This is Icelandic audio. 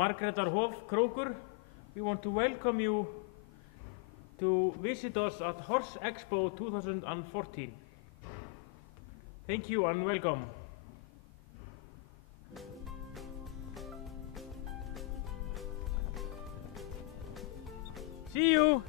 Margrétarhof Krókur. We want to welcome you to visit us at Horse Expo 2014. Thank you and welcome. See you!